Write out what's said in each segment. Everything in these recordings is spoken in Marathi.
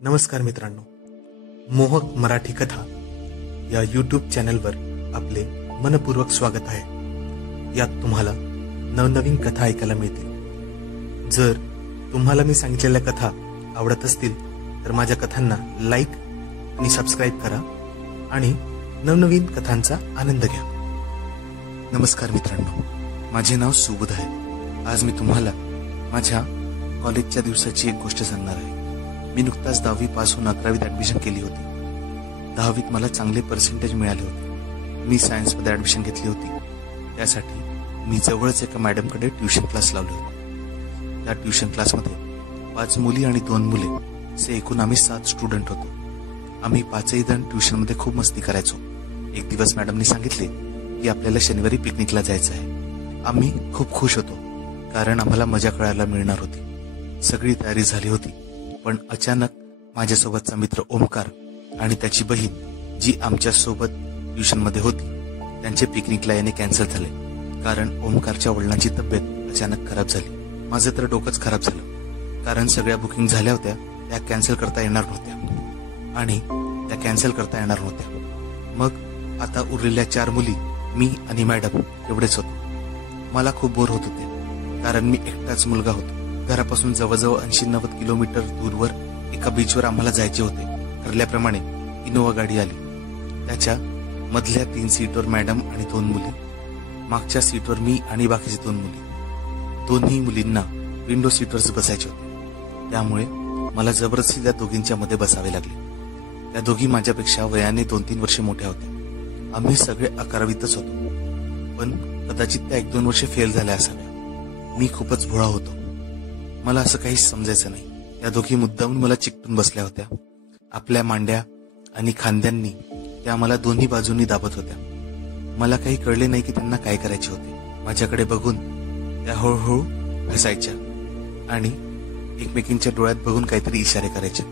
नमस्कार मित्रांनो, मोहक मराठी कथा या यूट्यूब चॅनलवर आपले मनपूर्वक स्वागत आहे। यात तुम्हाला नवनवीन कथा ऐकायला मिळतील। जर तुम्हाला मी सांगितलेल्या कथा आवडत असतील तर माझ्या कथांना लाईक आणि सबस्क्राईब करा आणि नवनवीन कथांचा आनंद घ्या। नमस्कार मित्रांनो, माझे नाव सुबोध आहे। आज मी तुम्हाला माझ्या कॉलेजच्या दिवसाची एक गोष्ट सांगणार आहे। मी नुकताच 10वी पास होऊन 11वीत ऍडमिशन केली होती। 10वीत मला चांगले पर्सेंटेज मिळाले होते। मी सायन्समध्ये ऍडमिशन घेतली होती। त्यासाठी मी जवळच एका मॅडमकडे ट्युशन क्लास लावले होते। त्या ट्युशन क्लासमध्ये 5 मुली आणि 2 मुले असे एकूण आम्ही 7 स्टुडंट होतो। आम्ही 5ही जण ट्युशनमध्ये खूप मस्ती करायचो। एक दिवस मॅडमने सांगितले की आपल्याला शनिवारी पिकनिकला जायचं आहे। आम्ही खूप खुश होतो कारण आम्हाला मजा करायला मिळणार होती। सगळी तयारी झाली होती, पण अचानक माझ्यासोबतचा मित्र ओमकार आणि त्याची बहीण जी आमच्या सोबत ट्युशनमध्ये होती त्यांचे पिकनिकला येणे कॅन्सल झाले कारण ओमकारच्या वडिलांची तब्येत अचानक खराब झाली। माझं तर डोकंच खराब झालं कारण सगळ्या बुकिंग झाल्या होत्या, त्या कॅन्सल करता येणार नव्हत्या आणि त्या कॅन्सल करता येणार नव्हत्या। मग आता उरलेल्या 4 मुली, मी आणि मॅडम एवढेच होतो। मला खूप बोर होत होते कारण मी एकटाच मुलगा होतो। घरापासून जवळजवळ 80-90 किलोमीटर दूरवर एका बीचवर आम्हाला जायचे होते। ठरल्याप्रमाणे इनोवा गाडी आली। त्याच्या मधल्या 3 सीटवर मॅडम आणि 2 मुली, मागच्या सीटवर मी आणि बाकीचे 2 मुली। दोन्ही मुलींना विंडो सीटवरच बसायचे होते, त्यामुळे मला जबरदस्ती त्या दोघींच्या मध्ये बसावे लागले। त्या दोघी माझ्यापेक्षा वयाने 2-3 वर्षे मोठ्या होत्या। आम्ही सगळे 11वीतच होतो, पण कदाचित त्या 1-2 वर्षे फेल झाल्या असाव्या। मी खूपच भोळा होतो। मला असं काहीच समजायचं नाही। त्या दोघी मुद्दामून मला चिकटून बसल्या होत्या। आपल्या मांड्या आणि खांद्यांनी त्या मला दोन्ही बाजूंनी दाबत होत्या। मला काही कळले नाही की त्यांना काय करायचे होते। माझ्याकडे बघून त्या हळूहळू हसायच्या आणि एकमेकींच्या डोळ्यात बघून काहीतरी इशारे करायच्या।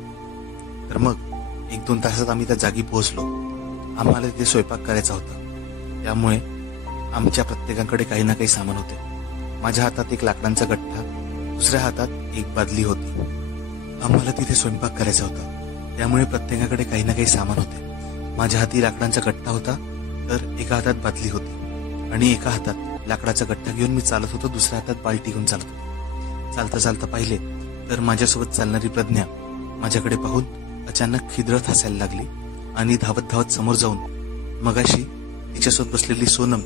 तर मग 1-2 तासात आम्ही त्या जागी पोहोचलो। आम्हाला तिथे स्वयंपाक करायचा होता, त्यामुळे आमच्या प्रत्येकाकडे काही ना काही सामान होते। माझ्या हातात एक लाकडांचा गठ्ठा, दुसऱ्या हातात एक बादली होती। आम्हाला तिथे स्वयंपाक करायचा होता, त्यामुळे प्रत्येकाकडे काही ना काही सामान होते। माझ्या हाती लाकडांचा गठ्ठा होता, तर एका हातात बादली होती आणि एका हातात लाकडाचा गठ्ठा घेऊन मी चालत होतो, दुसऱ्या हातात बाल्टी घेऊन चालत होतो। चालता चालता पाहिले तर माझ्यासोबत चालणारी प्रज्ञा माझ्याकडे पाहून अचानक खिदळत हसायला लागली आणि धावत धावत समोर जाऊन मगाशी तिच्यासोबत बसलेली सोनम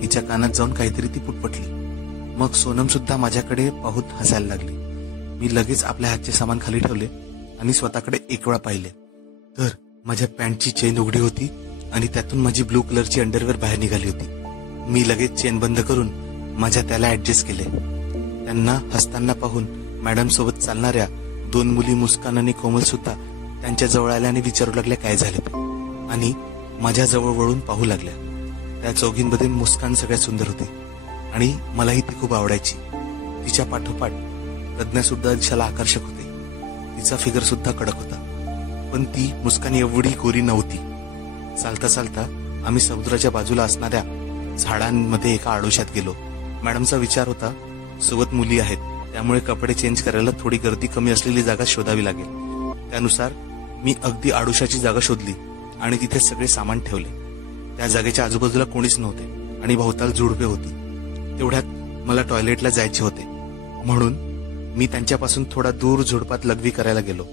हिच्या कानात जाऊन काहीतरी ती पुटपटली। मग सोनम सुद्धा माझ्याकडे पाहून हसायला लागली। मी लगेच आपल्या हातचे सामान खाली ठेवले आणि स्वतःकडे एक वेळा पाहिले तर माझ्या पॅन्टची चेन उघडी होती आणि त्यातून माझी ब्लू कलरची अंडरवेअर बाहेर निघाली होती। मी लगेच चेन बंद करून माझ्या त्याला ऍडजस्ट केले। त्यांना हसताना पाहून मॅडम सोबत चालणाऱ्या 2 मुली मुस्कान आणि कोमल सुद्धा त्यांच्या जवळ आल्या आणि विचारू लागल्या काय झाले आणि माझ्या जवळ वळून पाहू लागल्या। त्या चौघींमध्ये मुस्कान सगळ्यात सुंदर होती आणि मलाही ती खूप आवडायची। तिच्या पाठोपाठ प्रज्ञा सुद्धा दिसायला आकर्षक होती। तिचा फिगर सुद्धा कडक होता, पण ती मुस्कान एवढी गोरी नव्हती। चालता चालता आम्ही समुद्राच्या बाजूला असणाऱ्या झाडांमध्ये एका आडोशात गेलो। मॅडमचा विचार होता सोबत मुली आहेत, त्यामुळे कपडे चेंज करायला थोडी गर्दी कमी असलेली जागा शोधावी लागेल। त्यानुसार मी अगदी आडोशाची जागा शोधली आणि तिथे सगळे सामान ठेवले। त्या जागेच्या आजूबाजूला कोणीच नव्हते आणि भोवताल झुडपे होती। तेवढ्यात मला टॉयलेटला जायचे होते, म्हणून मी त्यांच्यापासून थोडा दूर झुडपात लघवी करायला गेलो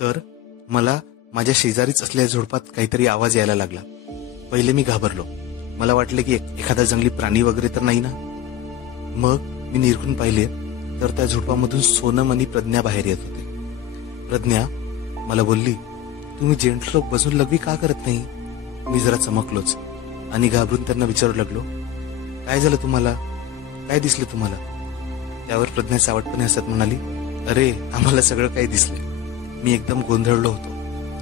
तर मला माझ्या शेजारीच असलेल्या झुडपात काहीतरी आवाज यायला लागला। पहिले मी घाबरलो। मला वाटले की एखादा जंगली प्राणी वगैरे तर नाही ना। मग मी निरखून पाहिले तर त्या झुडपामधून सोनम आणि प्रज्ञा बाहेर येत होते। प्रज्ञा मला बोलली, तुम्ही जेंट्स लोक बसून लघवी का करत नाही? मी जरा चमकलोच आणि घाबरून त्यांना विचारू लागलो, काय झालं तुम्हाला? काय दिसलं तुम्हाला? त्यावर प्रज्ञा सावटपणे हसत म्हणाली, अरे आम्हाला सगळं काही दिसलं। मी एकदम गोंधळलो होतो,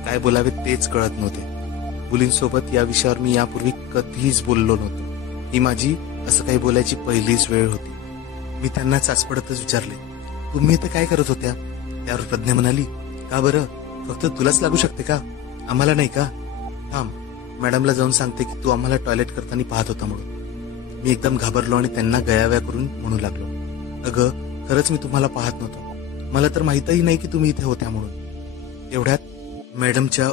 काय बोलावे तेच कळत नव्हते। मुलींसोबत या विषयावर मी यापूर्वी कधीच बोललो नव्हतो। ही माझी असं काही बोलायची पहिलीच वेळ होती। मी त्यांना चाचपडतच विचारले, तुम्ही इथे काय करत होत्या? त्यावर प्रज्ञा म्हणाली, का बरं, फक्त तुलाच लागू शकते का, आम्हाला नाही का? थांब, मॅडमला जाऊन सांगते की तू आम्हाला टॉयलेट करताना पाहत होता म्हणून। मी एकदम घाबरलो आणि त्यांना गयाव्या करून म्हणू लागलो, अगं खरंच मी तुम्हाला पाहत नव्हतो, मला तर माहीतही नाही की तुम्ही इथे होत्या म्हणून। एवढ्यात मॅडमच्या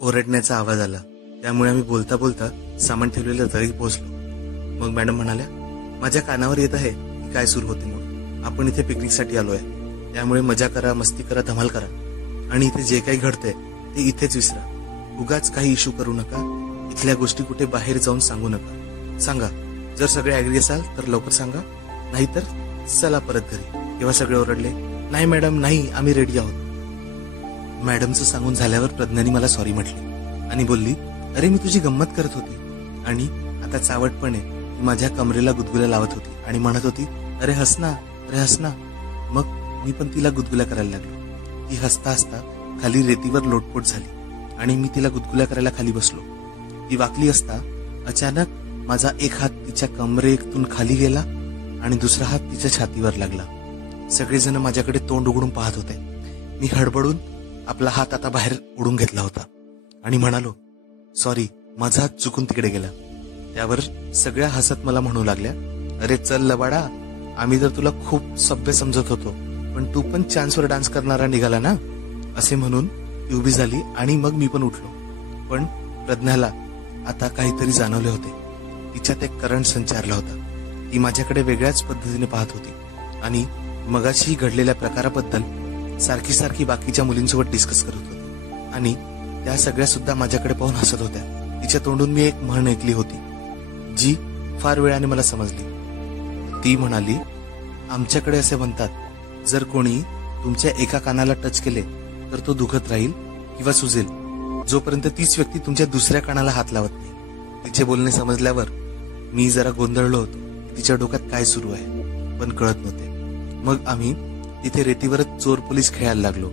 ओरडण्याचा आवाज आला. त्यामुळे आम्ही बोलता बोलता सामान ठेवलेल्या जागी पोहोचलो. मग मॅडम म्हणाल्या, माझ्या कानावर येत आहे की काय सुरू होते म्हणून. आपण इथे पिकनिकसाठी आलोय, त्यामुळे मजा करा, मस्ती करा, धमाल करा आणि इथे जे काही घडतंय ते इथेच विसरा. उगाच काही इश्यू करू नका. इथल्या गोष्टी कुठे बाहेर जाऊन सांगू नका. सांगा, जर सगळे ऍग्री असाल तर लवकर सांगा, नाहीतर चला परत घरी. तेव्हा सगळे ओरडले, नाही मॅडम नाही, आम्ही रेडी आहोत. मॅडमचं सांगून झाल्यावर प्रज्ञानी मला सॉरी म्हटली आणि बोलली, अरे मी तुझी गंमत करत होती. आणि आता चावटपणे ती माझ्या कमरेला गुदगुल्या लावत होती आणि म्हणत होती, अरे हस ना, अरे हस ना. मग मी पण तिला गुदगुल्या करायला लागलो. ती हसता हसता खाली रेतीवर लोटपोट झाली आणि मी तिला गुदगुल्या करायला खाली बसलो. ती वाकली असता अचानक माझा एक हात तिच्या कमरेतून खाली गेला आणि दुसरा हात तिच्या छातीवर लागला. सगळेजण माझ्याकडे तोंड उघडून पाहत होते. मी हडबडून आपला हात आता बाहेर ओढून घेतला होता आणि म्हणालो, सॉरी, माझा हात चुकून तिकडे गेला. त्यावर सगळ्या हसत मला म्हणू लागल्या, अरे चल लबाडा, आम्ही तर तुला खूप सभ्य समजत होतो, पण तू पण चान्सवर डान्स करणारा निघाला ना. असे म्हणून ती उभी झाली आणि मग मी पण उठलो. पण प्रज्ञाला आता काहीतरी जाणवले होते. तिच्यात एक करंट संचारला होता. ती माझ्याकडे वेगळ्याच पद्धतीने पाहत होती आणि मगाशी घडलेल्या प्रकाराबद्दल सारखी सारखी बाकीच्या मुलींसोबत डिस्कस करत होती आणि त्या सगळ्या सुद्धा माझ्याकडे पाहून हसत होत्या. तिच्या तोंडून मी एक म्हण ऐकली होती जी फार वेळाने मला समजली. ती म्हणाली, आमच्याकडे असे म्हणतात, जर कोणी तुमच्या एका कानाला टच केले तर तो दुखत राहील किंवा सुजेल जोपर्यंत तीच व्यक्ती तुमच्या दुसऱ्या कानाला हात लावत नाही. तिचे बोलणे समजल्यावर मी जरा गोंधळलो होतो. तिच्या डोक्यात काय सुरू आहे पण कळत नव्हते. मग आम्ही तिथे रेतीवरच चोर पोलीस खेळायला लागलो.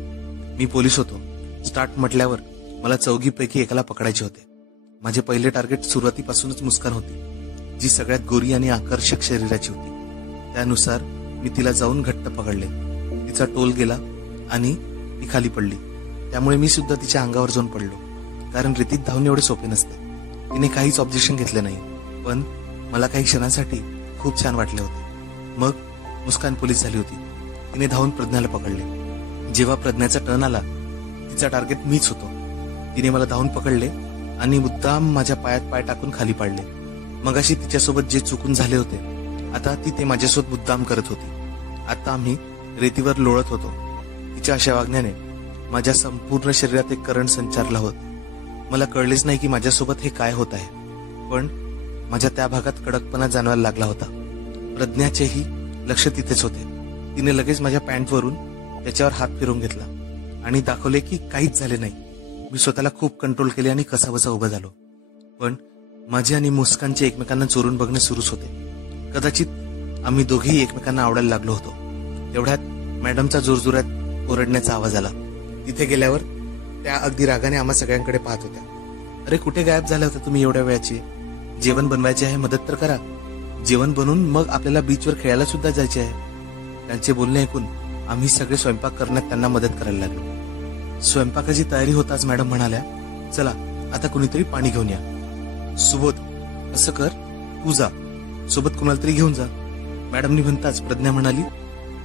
मी पोलीस होतो. स्टार्ट म्हटल्यावर मला चौघीपैकी एकाला पकडायचे होते. माझे पहिले टार्गेट सुरुवातीपासूनच मुस्कान होती, जी सगळ्यात गोरी आणि आकर्षक शरीराची होती. त्यानुसार मी तिला जाऊन घट्ट पकडले. तिचा टोल गेला आणि ती खाली पडली. त्यामुळे मी सुद्धा तिच्या अंगावर जाऊन पडलो, कारण रेतीत धावणे एवढे सोपे नसते. तिने काहीच ऑब्जेक्शन घेतले नाही, पण मला काही क्षणांसाठी खूप छान वाटले होते. मग मुस्कान पोलीस झाली होती. तिने धावून प्रज्ञाला पकडले. जेव्हा प्रज्ञाचा टर्न आला, तिचा टार्गेट मीच होतो. तिने मला धावून पकडले आणि मुद्दाम माझ्या पायात पाय टाकून खाली पाडले. मगाशी तिच्यासोबत जे चुकून झाले होते, आता ती ते माझ्यासोबत मुद्दाम करत होती. आता आम्ही रेतीवर लोळत होतो. तिच्या अशा वागण्याने माझ्या संपूर्ण शरीरात एक करंट संचारला होता. मला कळलेच नाही की माझ्यासोबत हे काय होत आहे, पण माझ्या त्या भागात कडकपणा जाणवायला लागला होता. प्रज्ञाचेही लक्ष तिथेच होते. तिने लगेच माझ्या पॅन्टवरून त्याच्यावर हात फिरवून घेतला आणि दाखवले की काहीच झाले नाही. मी स्वतःला खूप कंट्रोल केले आणि कसाबसा उभा झालो. पण माझे आणि मुस्कानचे एकमेकांना चोरून बघणे सुरूच होते. कदाचित आम्ही दोघेही एकमेकांना आवडायला लागलो होतो. तेवढ्यात मॅडमचा जोरजोरात ओरडण्याचा आवाज आला. तिथे गेल्यावर त्या अगदी रागाने आम्हा सगळ्यांकडे पाहत होत्या. अरे कुठे गायब झाल्या होत्या तुम्ही एवढ्या वेळाचे? जेवण बनवायचे आहे, मदत तर करा. जेवण बनवून मग आपल्याला बीचवर खेळायला सुद्धा जायचे आहे. त्यांचे बोलणे ऐकून आम्ही सगळे स्वयंपाक करण्यात त्यांना मदत करायला लागलो. स्वयंपाकाची तयारी होताच मॅडम म्हणाल्या, चला आता कुणीतरी पाणी घेऊन या. सुबोध, असं कर, तू जा, सोबत कुणाला तरी घेऊन जा. मॅडमनी म्हणताच प्रज्ञा म्हणाली,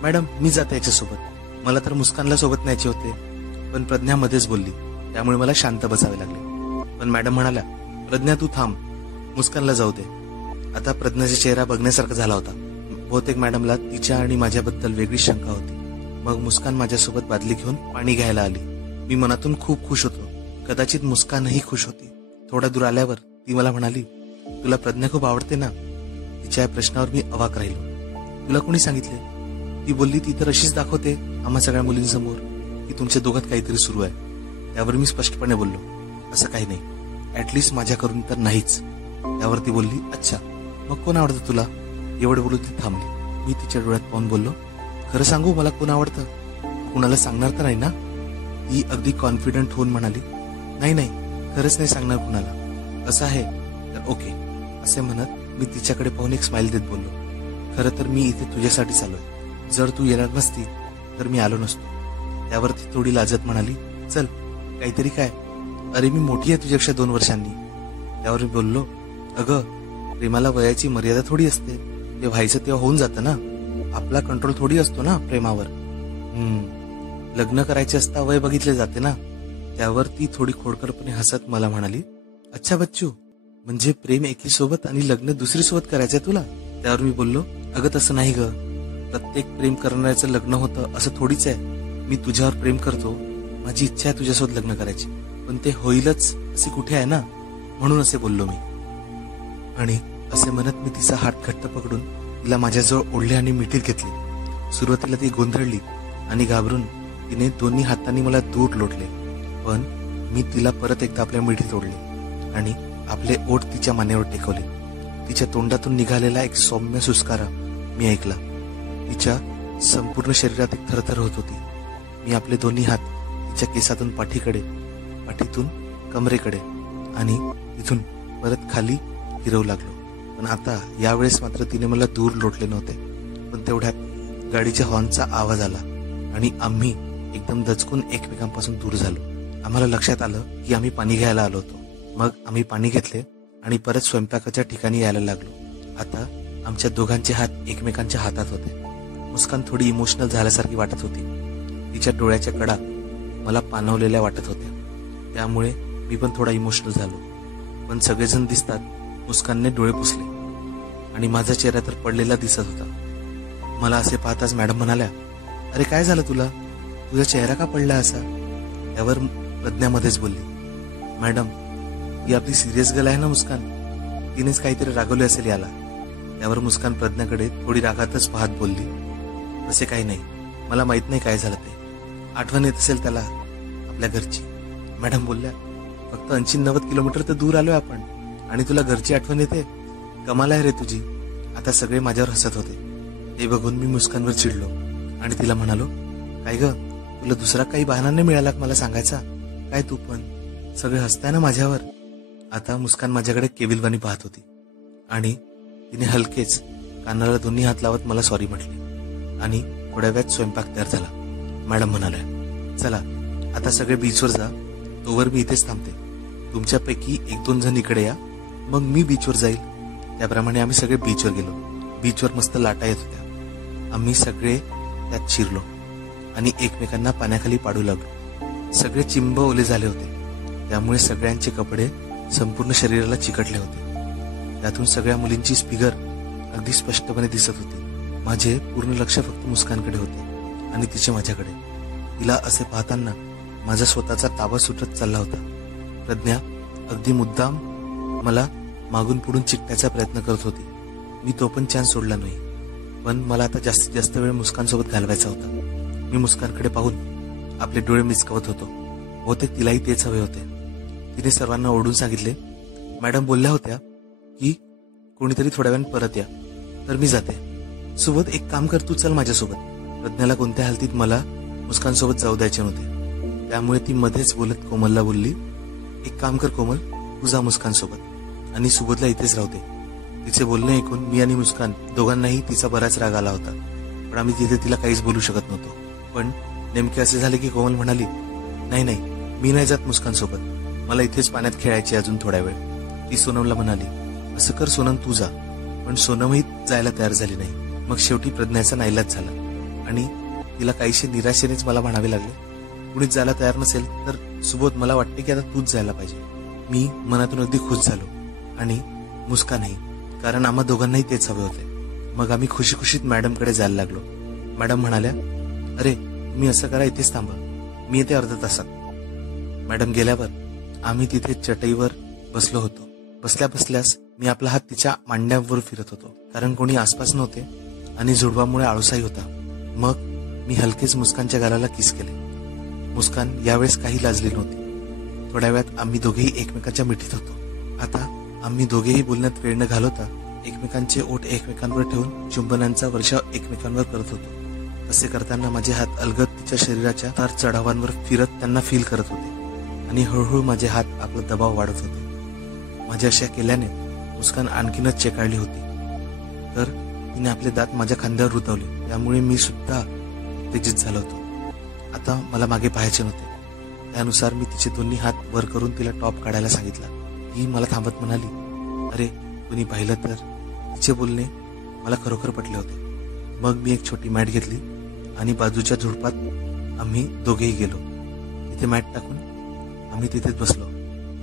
मॅडम मी जाते याच्यासोबत. मला तर मुस्कानला सोबत न्यायचे होते, पण प्रज्ञा मध्येच बोलली, त्यामुळे मला शांत बसावे लागले. पण मॅडम म्हणाल्या, प्रज्ञा तू थांब, मुस्कानला जाऊ दे. आता प्रज्ञाचा चेहरा बघण्यासारखा झाला होता. बहुतेक मॅडमला तिच्या आणि माझ्याबद्दल वेगळी शंका होती. मग मुस्कान माझ्यासोबत बादली घेऊन पाणी घ्यायला आली. मी मनातून खूप खुश होतो. कदाचित मुस्कानही खुश होती. थोडा दूर आल्यावर ती मला म्हणाली, तुला प्रज्ञा खूप आवडते ना? तिच्या प्रश्नावर मी अवाक राहिलो. तुला कोणी सांगितले? ती बोलली, ती तर अशीच दाखवते आम्हा सगळ्या मुलींसमोर की तुमच्या दोघात काहीतरी सुरू आहे. त्यावर मी स्पष्टपणे बोललो, असं काही नाही, ऍटलिस्ट माझ्याकडून तर नाहीच. त्यावर ती बोलली, अच्छा मग कोण आवडतं तुला? एवढं बोलून ती थांबली. मी तिच्या डोळ्यात पाहून बोललो, खरं सांगू मला कोण आवडतं? कुणाला सांगणार तर नाही ना? ती अगदी कॉन्फिडंट होऊन म्हणाली, नाही खरंच नाही सांगणार कुणाला. असं आहे तर ओके. असे म्हणत मी तिच्याकडे पाहून एक स्माइल देत बोललो, खरं तर मी इथे तुझ्यासाठीच आलोय. जर तू येणार नसती तर मी आलो नसतो. त्यावर ती थोडी लाजत म्हणाली, चल काहीतरी काय, अरे मी मोठी आहे तुझ्यापेक्षा 2 वर्षांनी. त्यावर मी बोललो, अगं प्रेमाला वयाची मर्यादा थोडी असते. ते व्हायचं तेव्हा होऊन जातं ना. आपला कंट्रोल थोडी असतो ना प्रेमावर. लग्न करायचे असता वय बघितले जाते ना. त्यावर ती थोडी खोडकरपणे हसत मला म्हणाली, अच्छा बच्चू, म्हणजे प्रेम एकीसोबत आणि लग्न दुसरीसोबत करायचंय तुला? त्यावर मी बोललो, अगं तसं नाही ग, प्रत्येक प्रेम करणाऱ्याचं लग्न होतं असं थोडीच आहे. मी तुझ्यावर प्रेम करतो, माझी इच्छा आहे तुझ्यासोबत लग्न करायची, पण ते होईलच असे कुठे आहे ना, म्हणून असे बोललो मी. आणि असे म्हणत मी तिचा हात घट्ट पकडून तिला माझ्याजवळ ओढले आणि मिठीत घेतली. सुरुवातीला ती गोंधळली आणि घाबरून तिने दोन्ही हातांनी मला दूर लोटले, पण मी तिला परत एकदा आपल्या मिठीत ओढले आणि आपले ओठ तिच्या मानेवर टेकवले. तिच्या तोंडातून निघालेला एक सौम्य सुस्कारा मी ऐकला. तिच्या संपूर्ण शरीरात एक थरथर होत होती. मी आपले दोन्ही हात तिच्या केसातून पाठीकडे, पाठीतून कमरेकडे आणि तिथून परत खाली फिरवू लागलो. पण आता यावेळेस मात्र तिने मला दूर लोटले नव्हते. पण तेवढ्यात गाडीच्या हॉर्नचा आवाज आला आणि आम्ही एकदम दचकून एकमेकांपासून दूर झालो. आम्हाला लक्षात आलं की आम्ही पाणी घ्यायला आलो होतो. मग आम्ही पाणी घेतले आणि परत स्वयंपाकाच्या ठिकाणी यायला लागलो. आता आमच्या दोघांचे हात एकमेकांच्या हातात होते. मुस्कान थोडी इमोशनल झाल्यासारखी वाटत होती. तिच्या डोळ्याच्या कडा मला पाणवलेल्या वाटत होत्या, त्यामुळे मी पण थोडा इमोशनल झालो. पण सगळेजण दिसतात मुस्कानने डोळे पुसले आणि माझा चेहरा तर पडलेला दिसत होता. मला असे पाहताच मॅडम म्हणाल्या, अरे काय झालं तुला, तुझा चेहरा का पडला असा? त्यावर प्रज्ञामध्येच बोलली, मॅडम ही आपली सिरियस गर्ल आहे ना मुस्कान, तिनेच काहीतरी रागवले असेल याला. त्यावर मुस्कान प्रज्ञाकडे थोडी रागातच पाहत बोलली, असे काही नाही, मला माहित नाही काय झालं ते, आठवण येत असेल त्याला आपल्या घरची. मॅडम बोलल्या, फक्त 80-90 किलोमीटर तर दूर आलोय आपण आणि तुला घरची आठवण येते, कमाल आहे रे तुझी. आता सगळे माझ्यावर हसत होते. ते बघून मी मुस्कानवर चिडलो आणि तिला म्हणालो, काय ग, तुला दुसरा काही बहाणा नाही मिळाला मला सांगायचा काय? तू पण सगळे हसताय ना माझ्यावर. आता मुस्कान माझ्याकडे केविलवाणी पाहत होती आणि तिने हलकेच कानाला दोन्ही हात लावत मला सॉरी म्हटली आणि थोड्या वेळात स्वयंपाक तयार झाला. मॅडम म्हणाल्या, चला आता सगळे बीचवर जा, तोवर मी इथेच थांबते, तुमच्यापैकी 1-2 जण इकडे या, मग मी बीचवर जाईल. त्याप्रमाणे आम्ही सगळे बीचवर गेलो. बीचवर मस्त लाटा येत होत्या. आम्ही सगळे त्यात शिरलो आणि एकमेकांना पाण्याखाली पाडू लागलो. सगळे चिंब ओले झाले होते, त्यामुळे सगळ्यांचे कपडे संपूर्ण शरीराला चिकटले होते. त्यातून सगळ्या मुलींची फिगर अगदी स्पष्टपणे दिसत होती. माझे पूर्ण लक्ष फक्त मुस्कानकडे होते आणि तिचे माझ्याकडे. तिला असे पाहताना माझा स्वतःचा ताबा सुटत चालला होता. प्रज्ञा अगदी मुद्दाम मला मागून पुढून चिकटायचा प्रयत्न करत होती. मी तो पण चान्स सोडला नाही, पण मला आता जास्तीत जास्त वेळ मुस्कानसोबत घालवायचा होता. मी मुस्कानकडे पाहून आपले डोळे मिचकावत होतो. बहुतेक तिलाही तेच हवे होते. तिने सर्वांना ओरडून सांगितले, मॅडम बोलल्या होत्या की कोणीतरी थोड्या वेळाने परत या, तर मी जाते. सोबत एक काम कर, तू चल माझ्यासोबत. प्रज्ञाला कोणत्या हालतीत मला मुस्कानसोबत जाऊ द्यायचे नव्हते, त्यामुळे ती मध्येच बोलत कोमलला बोलली, एक काम कर कोमल, तू जा मुस्कानसोबत आणि सुबोधला इथेच राहू दे. तिचे बोलणे ऐकून मी आणि मुस्कान दोघांनाही तिचा बराच राग आला होता, पण आम्ही तिथे तिला काहीच बोलू शकत नव्हतो. पण नेमके असे झाले की कोमल म्हणाली, नाही नाही, मी नाही जात मुस्कानसोबत, मला इथेच पाण्यात खेळायचे अजून थोड्या वेळ. ती सोनमला म्हणाली, असं कर सोनम, तू जा. पण सोनमही जायला तयार झाली नाही. मग शेवटी प्रज्ञाचा नाईलाज झाला आणि तिला काहीशे निराशेनेच मला म्हणावे लागले, कुणीच जायला तयार नसेल तर सुबोध, मला वाटते की आता तूच जायला पाहिजे. मी मनातून अगदी खुश झालो आणि मुस्कानही, कारण आम्हा दोघांनाही तेच हवे होते. मग आम्ही खुशी खुशीत मॅडमकडे जायला लागलो. मॅडम म्हणाल्या, अरे तुम्ही असं करा, इथेच थांबा, मी येते अर्ध्या तासात. मॅडम गेल्यावर आम्ही तिथे चटईवर बसलो होतो. बसल्या बसल्यास मी आपला हात तिच्या मांड्यावर फिरत होतो, कारण कोणी आसपास नव्हते आणि झुडवामुळे आळसाही होता. मग मी हलकेच मुस्कानच्या गालाला किस केले. मुस्कान यावेळेस काही लाजली नव्हती. थोड्या वेळात आम्ही दोघेही एकमेकांच्या मिठीत होतो. आता आम्ही दोघेही बोलण्यात वेळ न घालवता एकमेकांचे ओठ एकमेकांवर ठेवून चुंबनांचा वर्षाव एकमेकांवर करत होतो. असे करताना माझे हात अलगद तिच्या शरीराच्या तार चढावांवर फिरत त्यांना फील करत होते आणि हळूहळू माझे हात आपला दबाव वाढत होते. माझ्या अशा केल्याने मुस्कान आणखीनच चेकाळली होती, तर तिने आपले दात माझ्या खांद्यावर रुतवले, त्यामुळे मी सुद्धा उत्तेजित झालो होतो. आता मला मागे पाहायचे नव्हते. त्यानुसार मी तिचे दोन्ही हात वर करून तिला टॉप काढायला सांगितला. ही मला थांबत म्हणाली, अरे कुणी पाहिलं तर. तिचे बोलणे मला खरोखर पटले होते. मग मी एक छोटी मॅट घेतली आणि बाजूच्या झुडपात आम्ही दोघेही गेलो. तिथे मॅट टाकून आम्ही तिथेच बसलो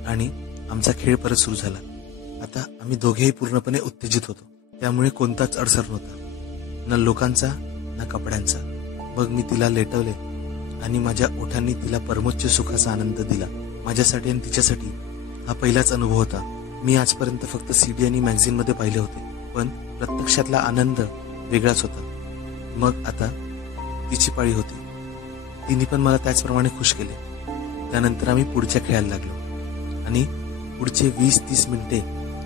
आणि आमचा खेळ परत सुरू झाला. आता आम्ही दोघेही पूर्णपणे उत्तेजित होतो, त्यामुळे कोणताच अडसर नव्हता, न लोकांचा ना कपड्यांचा. मग मी तिला लेटवले आणि माझ्या ओठांनी तिला परमोच्च सुखाचा आनंद दिला. माझ्यासाठी आणि तिच्यासाठी हा पहिलाच अनुभव होता. मी आजपर्यंत फक्त CD आणि मॅगझिनमध्ये पाहिले होते, पण प्रत्यक्षातला आनंद वेगळाच होता. मग आता तिची पाळी होती. तिने पण मला त्याचप्रमाणे खुश केले. त्यानंतर आम्ही पुढच्या खेळायला लागलो आणि पुढचे 20-30 मिनिटे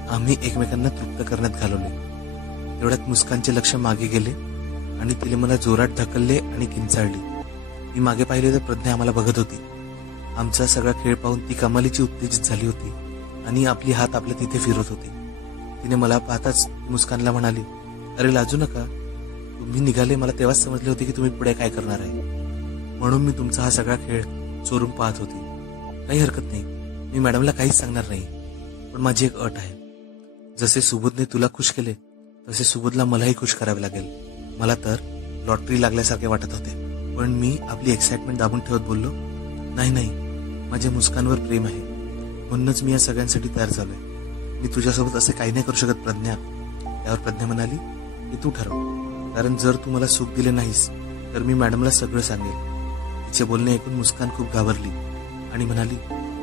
आम्ही एकमेकांना तृप्त करण्यात घालवले. तेवढ्यात मुस्कानचे लक्ष मागे गेले आणि तिने मला जोरात ढकलले आणि किंचाळली. मी मागे पाहिले तर प्रज्ञा आम्हाला बघत होती. आमचा सगळा खेळ पाहून ती कमालीची उत्तेजित झाली होती आणि आपली हात आपल्या तिथे फिरत होती. तिने मला पाहताच मुस्कानला म्हणाली, अरे लाजू नका, तुम्ही निघाले मला तेव्हाच समजले होते की तुम्ही पुढे काय करणार आहे, म्हणून मी तुमचा हा सगळा खेळ चोरून पाहत होती. काही हरकत नाही, मी मॅडमला काहीच सांगणार नाही, पण माझी एक अट आहे. जसे सुबोधने तुला खुश केले तसे सुबोधला मलाही खुश करावे लागेल. मला तर लॉटरी लागल्यासारखे वाटत होते, पण मी आपली एक्साइटमेंट दाबून ठेवत बोललो, नाही, माझ्या मुस्कानवर प्रेम आहे, म्हणूनच मी या सगळ्यांसाठी तयार झालोय. मी तुझ्यासोबत असे काही नाही करू शकत प्रज्ञा. त्यावर प्रज्ञा म्हणाली की तू ठरव, कारण जर तू मला सुख दिले नाहीस तर मी मॅडमला सगळं सांगेल. तिचे बोलणे ऐकून मुस्कान खूप घाबरली आणि म्हणाली,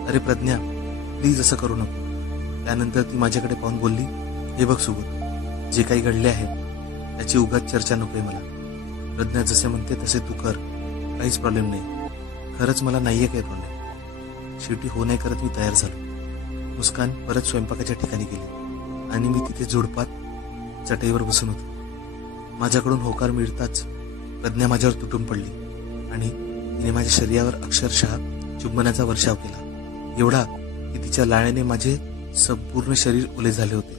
अरे प्रज्ञा, प्लीज असं करू नको. त्यानंतर ती माझ्याकडे पाहून बोलली, हे बघ सुबोध, जे काही घडले आहे त्याची उगाच चर्चा नकोय मला. प्रज्ञा जसे म्हणते तसे तू कर, काहीच प्रॉब्लेम नाही. खरंच मला नाहीये काही प्रॉब्लेम. शेवटी हो नाही करत मी तयार झालो. मुस्कान परत स्वयंपाकाच्या ठिकाणी गेली आणि मी तिथे झुडपात चटईवर बसून होतो. माझ्याकडून होकार मिळताच प्रज्ञा माझ्यावर तुटून पडली आणि तिने माझ्या शरीरावर अक्षरशः चुंबनाचा वर्षाव केला, एवढा की तिच्या लाळेने माझे संपूर्ण शरीर ओले झाले होते.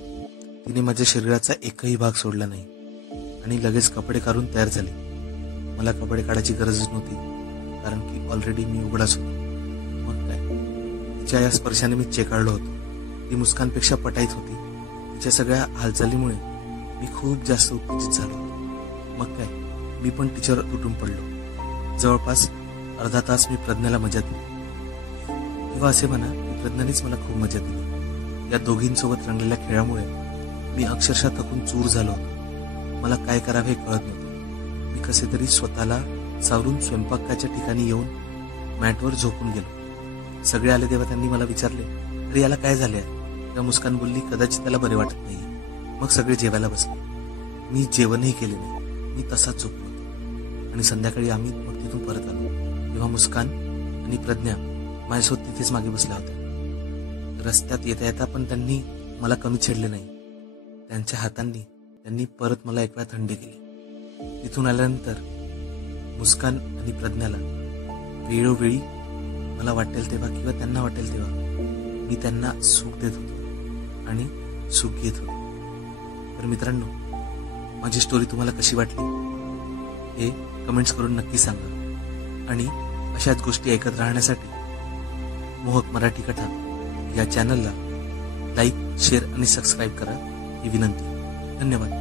तिने माझ्या शरीराचा एकही भाग सोडला नाही आणि लगेच कपडे काढून तयार झाली. मला कपडे काढायची गरजच नव्हती, कारण की ऑलरेडी मी उघडाच होतो. मग काय, तिच्या या स्पर्शाने मी चेकाळलो होतो. ती मुस्कानपेक्षा पटाईत होती. तिच्या सगळ्या हालचालीमुळे मी खूप जास्त उत्तेजित झालो होतो. मग काय, मी पण तिच्यावर तुटून पडलो. जवळपास अर्धा तास मी प्रज्ञाला मजा दिली, किंवा असे म्हणा की प्रज्ञानेच मला खूप मजा दिली. या दोघींसोबत रंगलेल्या खेळामुळे मी अक्षरशः थकून चूर झालो होतो. मला काय करावे हे कळत नव्हते. मी कसे तरी स्वतःला सावरून स्वयंपाकाच्या ठिकाणी येऊन मॅटवर झोपून गेलो. सगळे आले तेव्हा त्यांनी मला विचारले, अरे याला काय झाले? तेव्हा मुस्कान बोलली, कदाचित त्याला बरे वाटत नाहीये. मग सगळे जेवायला बसले. मी जेवणही केले नाही, मी तसाच झोपलो होतो. आणि संध्याकाळी आम्ही मग तिथून परत आलो तेव्हा मुस्कान आणि प्रज्ञा माझ्यासोबत तिथेच मागे बसल्या होत्या. रस्त्यात येता येता पण त्यांनी मला कमी छेडले नाही. त्यांच्या हातांनी त्यांनी परत मला एक वेळा थंडी केली. तिथून आल्यानंतर मुस्कान आणि प्रज्ञाला वेळोवेळी मला वाटेल तेव्हा किंवा त्यांना वाटेल तेव्हा मी त्यांना सुख देत होतो आणि सुख घेत होतो. तर मित्रांनो, माझी स्टोरी तुम्हाला कशी वाटली हे कमेंट्स करून नक्की सांगा. आणि अशाच गोष्टी ऐकत राहण्यासाठी मोहक मराठी कथा या चॅनलला लाईक, शेअर आणि सबस्क्राईब करा ही विनंती. धन्यवाद.